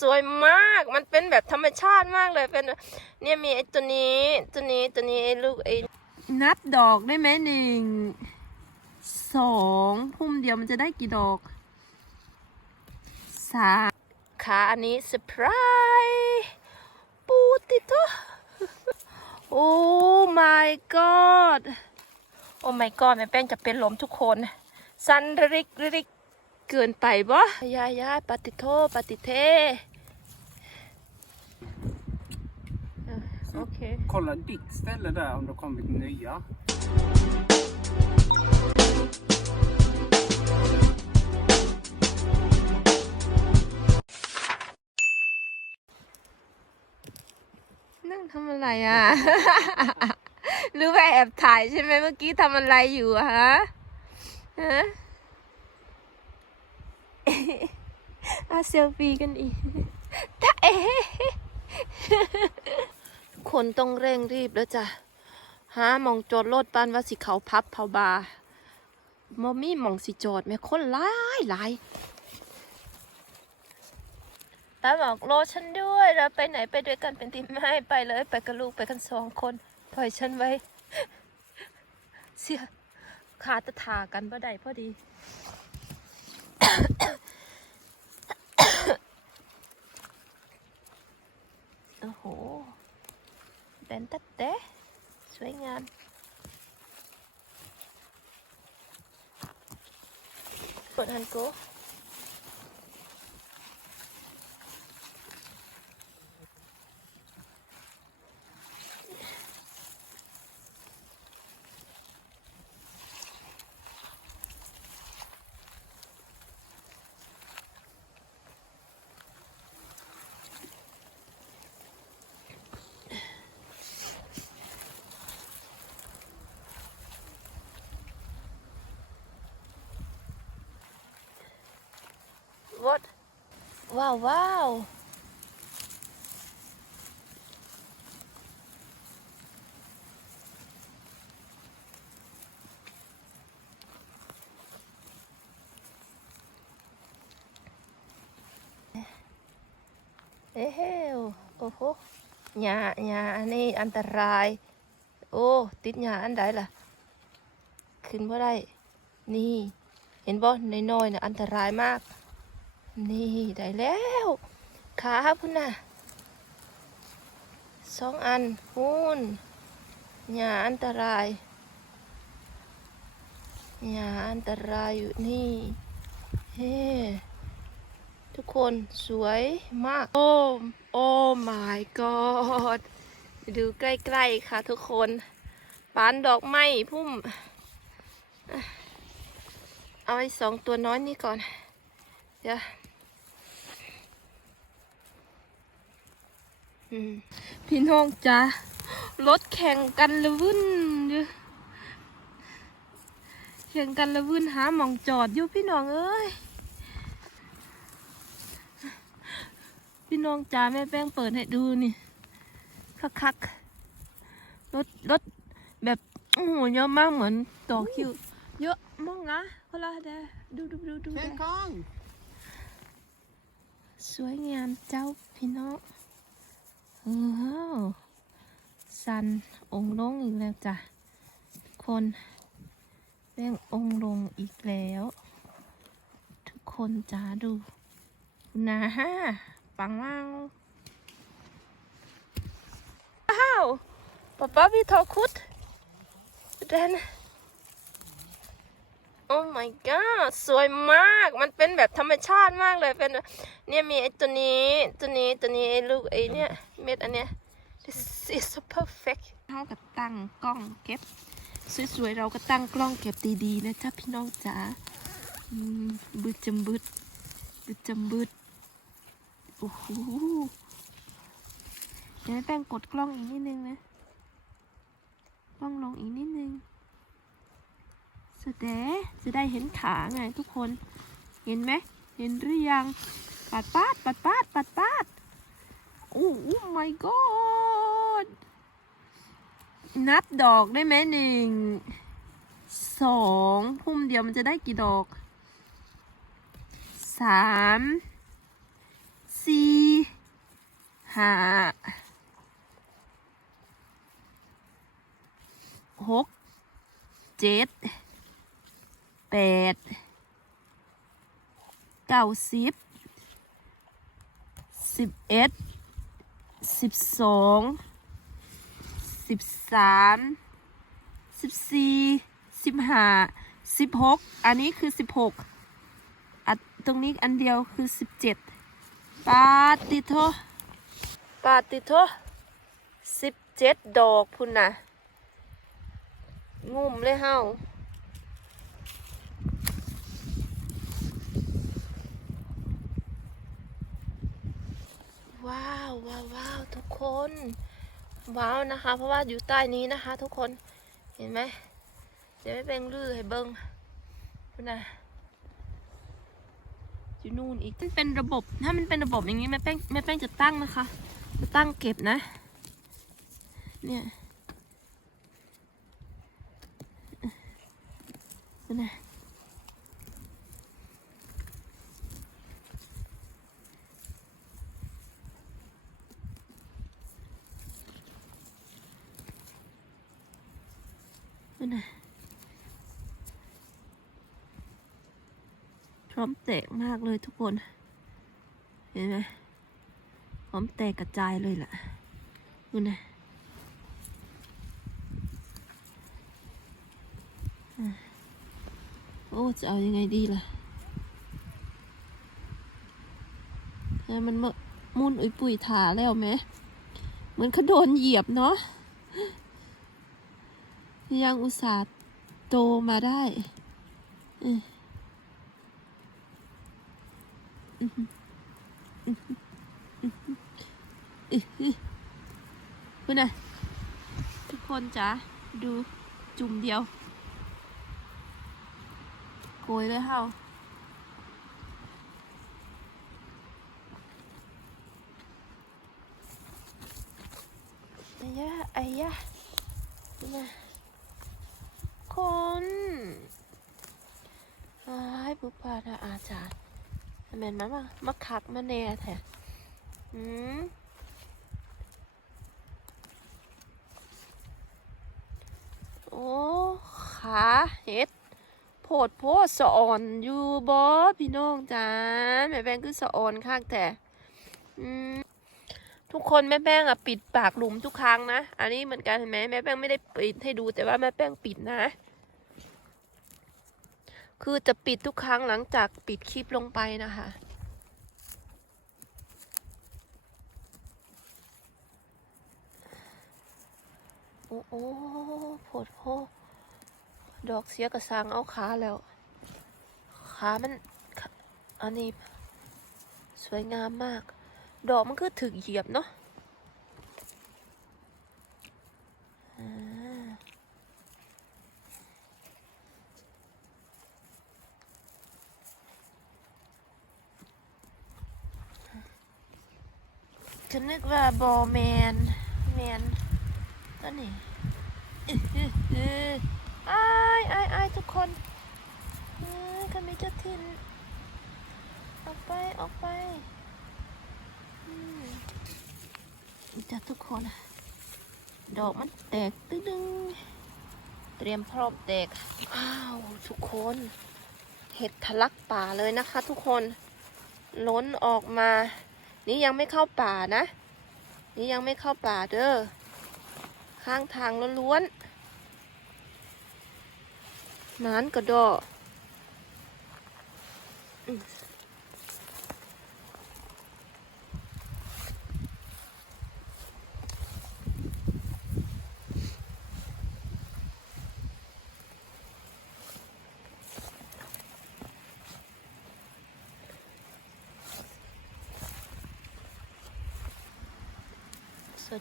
สวยมาก มันเป็นแบบธรรมชาติมากเลย เป็น เนี่ยมีไอ้ตัวนี้ ตัวนี้ ตัวนี้ไอ้ลูกไอ้นับดอกได้ไหมหนึ่ง สองพุ่มเดียวมันจะได้กี่ดอก สามขาอันนี้เซอร์ไพรส์ปูติโตโอ้ my god โอ้ my god แม่แป้งจะเป็นลมทุกคน สันริกริก เกินไปบ่ยายาปฏิโทปฏิเทเออโอเค Kolla ditt ställe där om det har kommit nya. นั่งทำอะไรอะ หรือว่าแอบถ่ายใช่ไหมเมื่อกี้ทำอะไรอยู่อะฮะฮะ อาเซลฟี่กันอีกถ้าเอคนต้องเร่งรีบแล้วจ้ะหาหมองจอดรถปานว่าสิเขาพับเผาบามอมี่มองสิจอดแม่คนหลายหลายป้าบอกรอฉันด้วยเราไปไหนไปด้วยกันเป็นทีมไม่ไปเลย ไปกับลูกไปกันสองคนปล่อยฉันไว้ เสียขาตะทากันบ่ได้พอดี โอ้โห เป็นตัดเตะสวยงาม เปิดฮันโก What? ว้าวว้าวเอ้เฮวโอ้โหหญ้าหญ้าอันนี้อันตราย โอ้ ติดหญ้าอันใดล่ะ ขึ้นบ่ได้ นี่ เห็นบ่น้อยๆน่ะอันตรายมาก นี่ได้แล้วขาพุ่นน่ะสองอันพุ่นหญ้าอันตรายหญ้าอันตรายอยู่นี่เฮ้ทุกคนสวยมาก โอ้โอ้ my god ดูใกล้ๆค่ะทุกคนปานดอกไม้พุ่ม เอาไอ้สองตัวน้อยนี่ก่อน เดี๋ยวอืม พี่น้องจ้ารถแข่งกันละวุ่นอยู่แข่งกันละวุ่นหาหมองจอดอยู่พี่น้องเอ้ย พี่น้องจ้าแม่แป้งเปิดให้ดูนี่ คักๆรถรถแบบโอ้โหเยอะมากเหมือนต่อคิว เยอะมากนะเวลาเดดูดูดูดู Tänk han! สวยงามเจ้าพี่น้อง เออสันองลงอีกแล้วจ้ะทุกคนเร่งองลงอีกแล้ว ทุกคนจ้าดูนะฮะปังมากว้าวป๊าป๊าพี่ทอคุดเดน โอ้ my god สวยมาก มันเป็นแบบธรรมชาติมากเลย เป็น เนี่ยมีไอ้ตัวนี้ ตัวนี้ ตัวนี้ไอ้ลูกไอ้เนี่ย เม็ดอันเนี้ย this is so perfect เราก็ตั้งกล้องเก็บ สวยๆ เราก็ตั้งกล้องเก็บดีๆนะจ๊ะพี่น้องจ๋าบึดจำบึดบึดจำบึด โอ้โหเดี๋ยวแป้งกดกล้องอีกนิดนึงนะ กล้องลงอีกนิดนึง สเดจะได้เห็นขาไงทุกคน เห็นไหม เห็นหรือยัง ปัดปาดปัดปาดปัดปาดโอ้โอ้ my god นับดอกได้ไหมหนึ่ง สองพุ่มเดียวมันจะได้กี่ดอก สาม สี่ห้าหกเจ็ด แปดเก้าสิบสิบเอ็ดสิบสองสิบสามสิบสี่สิบห้าสิบหกอันนี้คือสิบหกอันตรงนี้อันเดียวคือสิบเจ็ดปาติโทปาติโทสิบเจ็ดดอกพุ่นนะงุ่มเลยเฮา ว้าวว้าวว้าวทุกคน ว้าวนะคะ เพราะว่าอยู่ใต้นี้นะคะ ทุกคนเห็นไหมเดี๋ยวไม่เป็นลือให้เบิ้งพุ่นะอยู่นู่นอีกมันเป็นระบบถ้ามันเป็นระบบอย่างนี้แม่แป้งแม่แป้งจะตั้งนะคะ จะตั้งเก็บนะ เนี่ยพุ่นนะ พุ่นนะพร้อมแตกมากเลยทุกคน เห็นไหมพร้อมแตกกระจายเลยล่ะพุ่นะโอ้ จะเอายังไงดีล่ะแต่มันมะมุนอุ้ยปุ๋ยถาแล้วไหมเหมือนเขาโดนเหยียบเนาะ ยังอุตส่าห์โตมาได้เอออื้อหืออื้อหืออื้อหือคุณน่ะทุกคนจ๋าดูจุ่มเดียว โกยเลยเฮาไอ้ยะไอ้ยะนี่นะ คนไอ้ายบุปผานะอาจารย์แม่นมันมามาคักมาแน่แท้อืมโอ้ขาเห็ดโพดโพดสะอ่อนอยู่บ่พี่น้องจ้าแม่แป้งคือสะอ่อนข้างแต่ทุกคนแม่แป้งอะปิดปากหลุมทุกครั้งนะ อันนี้เหมือนกันเห็นไหมแม่แป้งไม่ได้ปิดให้ดูแต่ว่าแม่แป้งปิดนะ คือจะปิดทุกครั้งหลังจากปิดคลิปลงไปนะคะ โอ้โอ้โพดโพดดอกเสียกระสังเอาขาแล้ว ขามัน อันนี้ สวยงามมาก ดอกมันคือถึกเหยียบเนาะอ่า ฉันนึกว่าบอแมนแมนก็นี่อื้ออื้ออื้ออายอายอายทุกคนเอ้ยกันไม่จ้าทินออกไปออกไปอืมจะทุกคนดอกมันแตกตึ้งดึงเตรียมพร้อมแตกอ้าวทุกคน เห็ดทะลักป่าเลยนะคะ ทุกคนล้นออกมา นี่ยังไม่เข้าป่านะ นี่ยังไม่เข้าป่าเด้อ ข้างทางล้วนๆนานกระดอ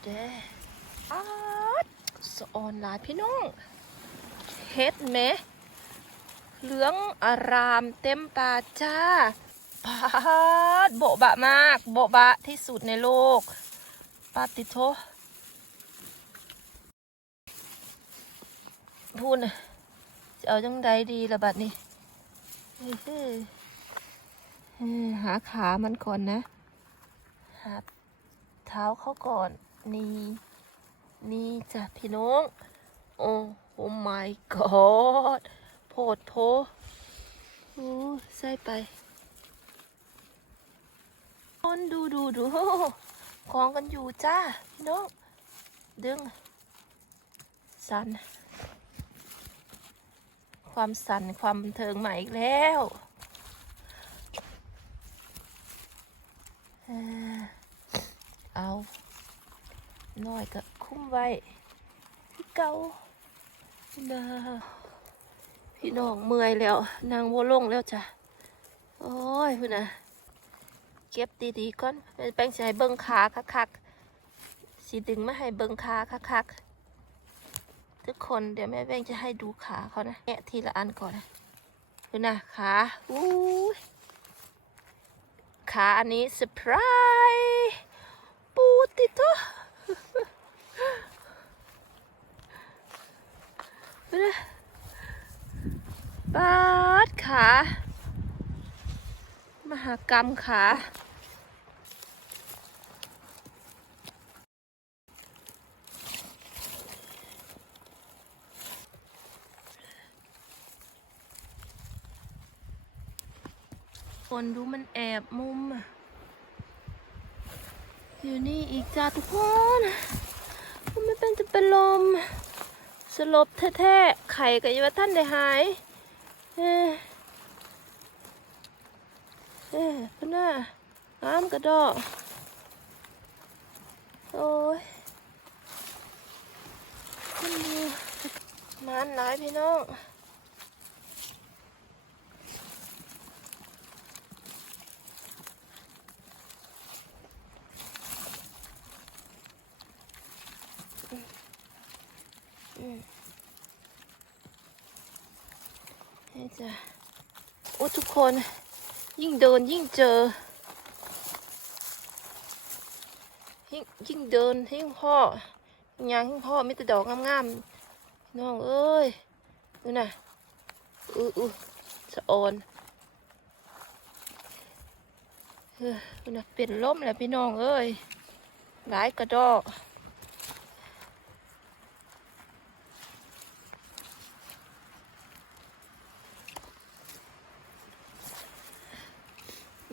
อืมสวัสดีอสออนลายพี่น้องเฮ็ดไหมเหลืองอารามเต็มป่าจ้าปาดโบะบะมาก โบะบะที่สุดในโลกปาติโทพูดนะจะเอาจังใดดีละบัดนี้หาขามันก่อนนะ หาทท้าเขาก่อน นี่นี่จ้ะพี่น้อง โอ้โอ้ my god โพดโพโอ้ใส่ไปคนดูดูดูของกันอยู่จ้าพี่น้อง ดึง สัน ความสันความบันเทิงใหม่อีกแล้วเอ่อเอา น้อยก็คุ้มไว้คือเก่าเด้อพี่น้องเมื่อยแล้ว นางวัวลงแล้วจ้ะ โอ้ยพุ่นนะเก็บดีๆก่อนแป้งให้เบิ่งขาคักๆสิดึงมาให้เบิ่งขาคักๆทุกคนเดี๋ยวแม่แป้งจะให้ดูขาเขานะแกะทีละอันก่อนนะพุ่นนะขาอู้ยขาอันนี้เซอร์ไพรส์ปูติโต ไปเลยปาดขามหากรรมขาคนดูมันแอบมุมอะ อยู่นี่อีกจ้าทุกคนไม่เป็นจะเป็นลม สลบแท้ๆ ไข่กับยาท่านได้หาย เอ้ยเอ้ยพุ่นน่ะน้ำกระดอกโอ้ยมันหลายพี่น้อง นี่จ้ะโอ้ทุกคนยิ่งเดินยิ่งเจอ ยิ่งยิ่งเดินยิ่งพ่อยางยิ่งพ่อไม่แต่ดอกงามๆน้องเอ้ยนี่น่ะอืออือสะออนเฮ้ยนี่น่ะเป็นล้มแล้วพี่น้องเอ้ยหลายกระดอก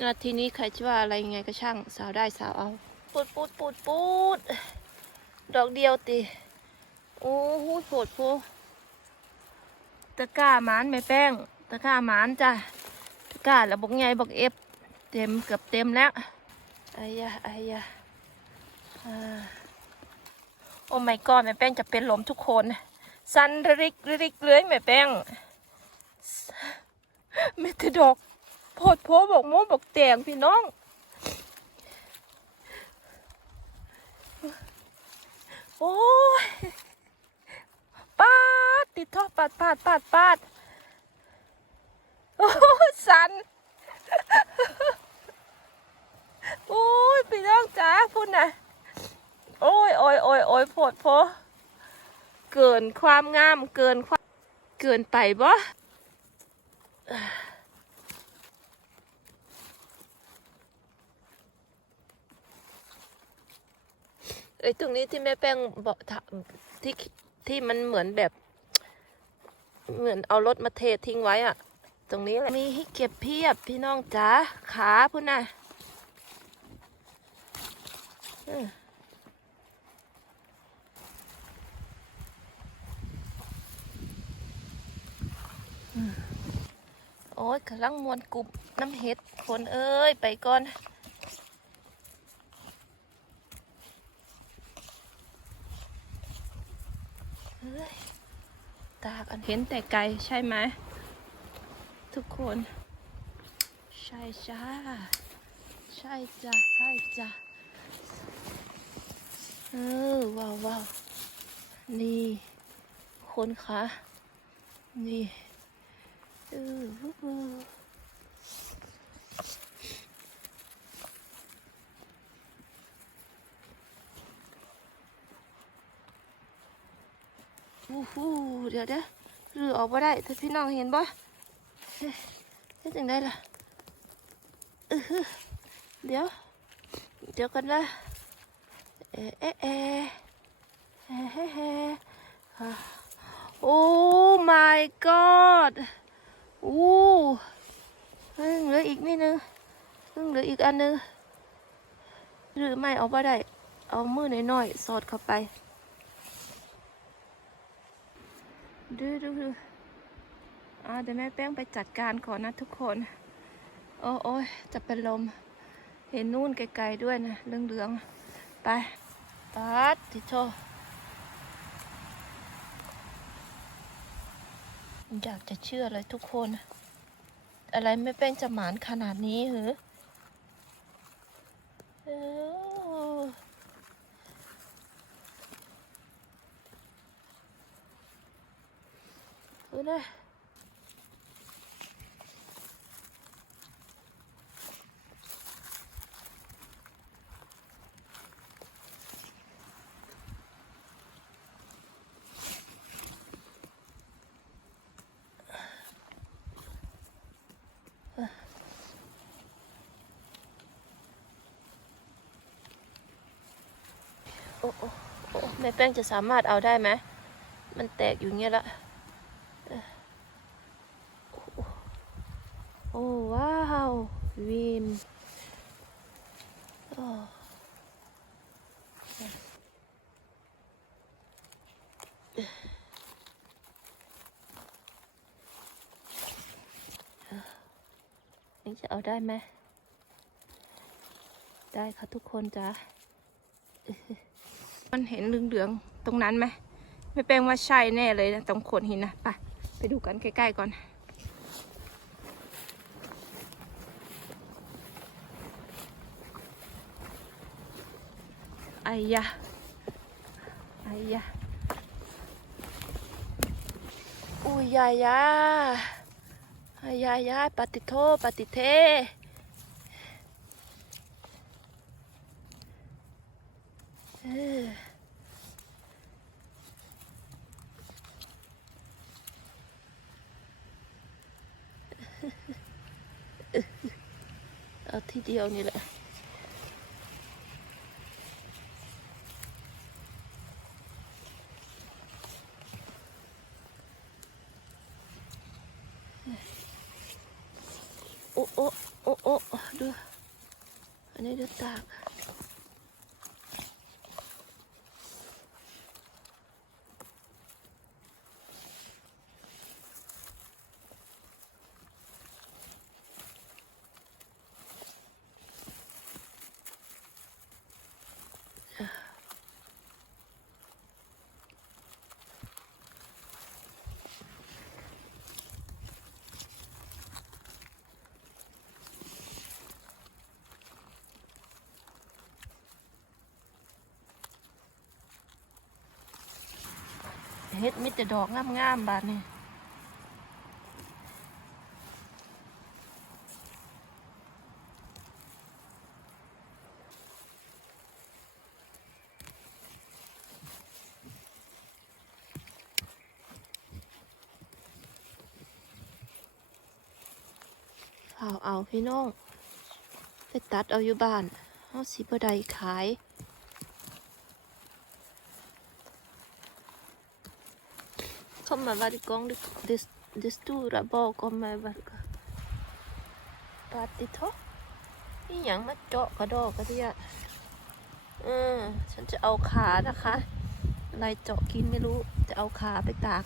นาทีนี้ใครจะว่าอะไรยังไงก็ช่างสาวได้สาวเอา ปูดปูดปูดปูด ดอกเดียวติโอ้โหโผดโพตะกร้าหมานแม่แป้ง ตะกร้าหมานจ้ะ ตะกร้าแล้วบอกไงบอกเอฟ เต็มเกือบเต็มแล้วอายะอายะอ่าโอ้ไม่กอดแม่แป้งจะเป็นลมทุกคน สันระริกระริกเลื้อยแม่แป้งไม่แต่ดอก โพดโพบอกโมบอกแตงพี่น้อง โอ้ยปาดติดท่อปาดปาดปาดปาดโอ้สันโอ้ยพี่น้องจ๋าพุ่นน่ะ โอ้ยโอ้ยโอ้ยโอ้ยโพดโพเกินความงามเกินความเกินไปบ่ ไอ้ตรงนี้ที่แม่แป้งบอกที่ที่มันเหมือนแบบ เหมือนเอารถมาเททิ้งไว้อะตรงนี้แหละมีให้เก็บเพียบพี่น้องจ๋าขาพุ่นน่ะโอ้ยกำลังมวนกลุ่มน้ำเห็ดคนเอ้ย ไปก่อน เฮ้ยตากันเห็นแต่ไกลใช่ไหมทุกคน ใช่จ้า ใช่จ้าใช่จ้าเออว้าวว้าวนี่คนคะนี่เออวู้วู้วู้ฮู้ เดี๋ยวเด้อรือออกมาได้ถ้าพี่น้องเห็นบ่เฮ้ยเฮ็ดจังได้ล่ะเอเดี๋ยว เดี๋ยวกันนะเอะเอะเอะเอะเอะเอะอะโอ้ my god โอ้เฮ้ยเหลืออีกนิดนึงเพิ่งเหลืออีกอันนึงหรือไม่เอาบ่ได้ เอามือหน่อยๆ สอดเข้าไป ดูดูดูอ่าเดี๋ยวแม่แป้งไปจัดการก่อนนะทุกคน โอ้โอ้ยจะเป็นลม เห็นนู่นไกลๆด้วยนะเหลืองๆไปปัดทิโชอยากจะเชื่อเลยทุกคน อะไรไม่เป็นจะหมานขนาดนี้เหรอเออ ดูนะโอ้โอ้โอ้แม่แป้งจะสามารถเอาได้ไหม มันแตกอยู่เงี้ยละเออโอ้โอ้โอ้ว้า ววิมโอ้นี่จะเอาได้ไหม ได้ค่ะทุกคนจ้ะมันเห็นเหลืองๆตรงนั้นไหม ไม่แปลงว่าใช่แน่เลยนะตรงโขดหินนะ ไป ไปดูกันใกล้ๆก่อน อ้ยะไอ้ยะอุยายาอ้ยายาปฏิโทปฏิเทเออเอาที่เดียวนี่แหละ โอ้โอ้โอ้โอ้ดู อันนี้ดูตาก เฮ็ดมิแต่ดอกงามๆบาดนี่เอาเอาพี่น้อง ไปตัดเอาอยู่บ้านเอาสิบ่ได้ขาย kommer varje gång det, det, det stora bakom mig verkar. Partito. นี่ยังมาเจาะกระดอกกระเดียเออฉันจะเอาขานะคะ อะไรเจาะกินไม่รู้ จะเอาขาไปตาก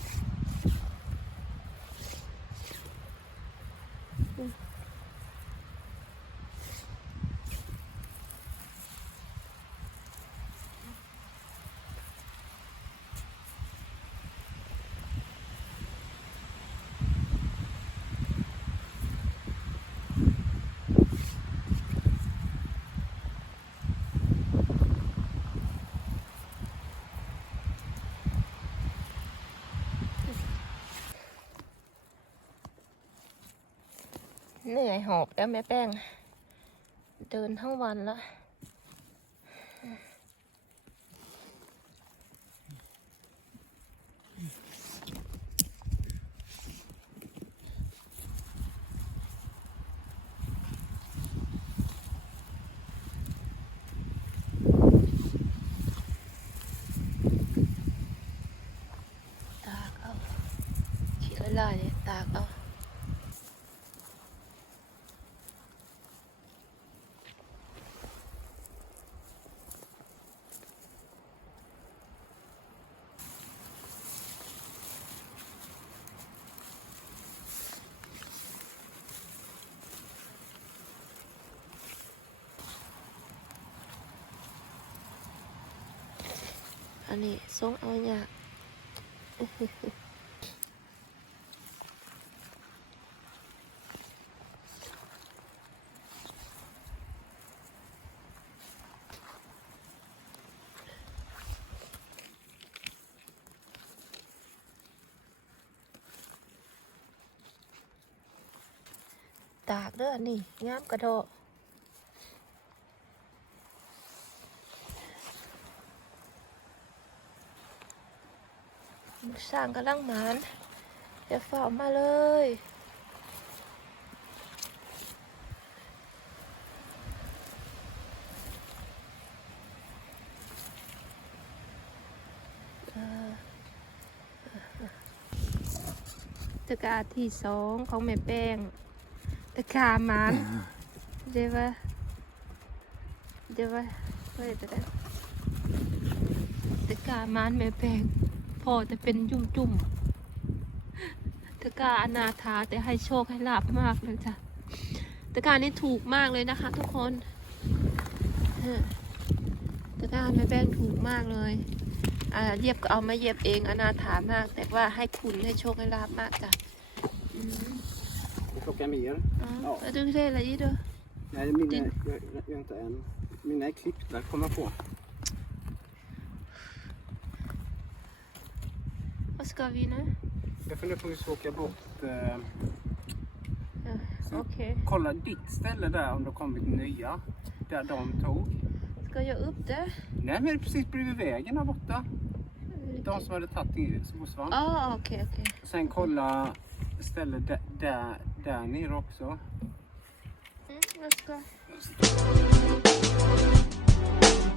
เหอยหอบแล้วแม่แป้ง เดินทั้งวันแล้ว ลาเนี่ยตากเอา อันนี้ส่งเอาอยากตากเด้ออันนี่งามกระโดดสร้างกำลังหมานอย่าฝ่ามาเลยตะกร้าที่สองของแม่แป้งตะกร้าหมานเดี๋ยวว่าเดี๋ยวว่าเฮ้ยตะกาตะกร้าหมานแม่แป้ง พอจะเป็นจุ่มจุ่มๆตะกร้าอนาถาแต่ให้โชคให้ลาบมากเลยจ้ะตะกร้านี้ถูกมากเลยนะคะ ทุกคนเออตะกร้าแม่แป้งถูกมากเลยอ่าเย็บก็เอามาเย็บเองอนาถามาก แต่ว่าให้คุณให้โชคให้ลาบมากจ้ะอืม Plocka mer. อ๋อดูเท่อะไรอีกด้วย Nej, mina, Din- jag, jag, jag har inte än. Mina är klippta, kommer jag på. Ska vi nu? Jag funderar på om vi ska åka bort. Eh, Ja, Okej. kolla ditt ställe där om det har kommit nya. Där de tog. Ska jag upp det? Nej, men precis bredvid vägen här borta. De som hade tagit i solsvamp. Ah, okej, okej. Sen kolla stället där, där, där nere också. Mm, jag ska.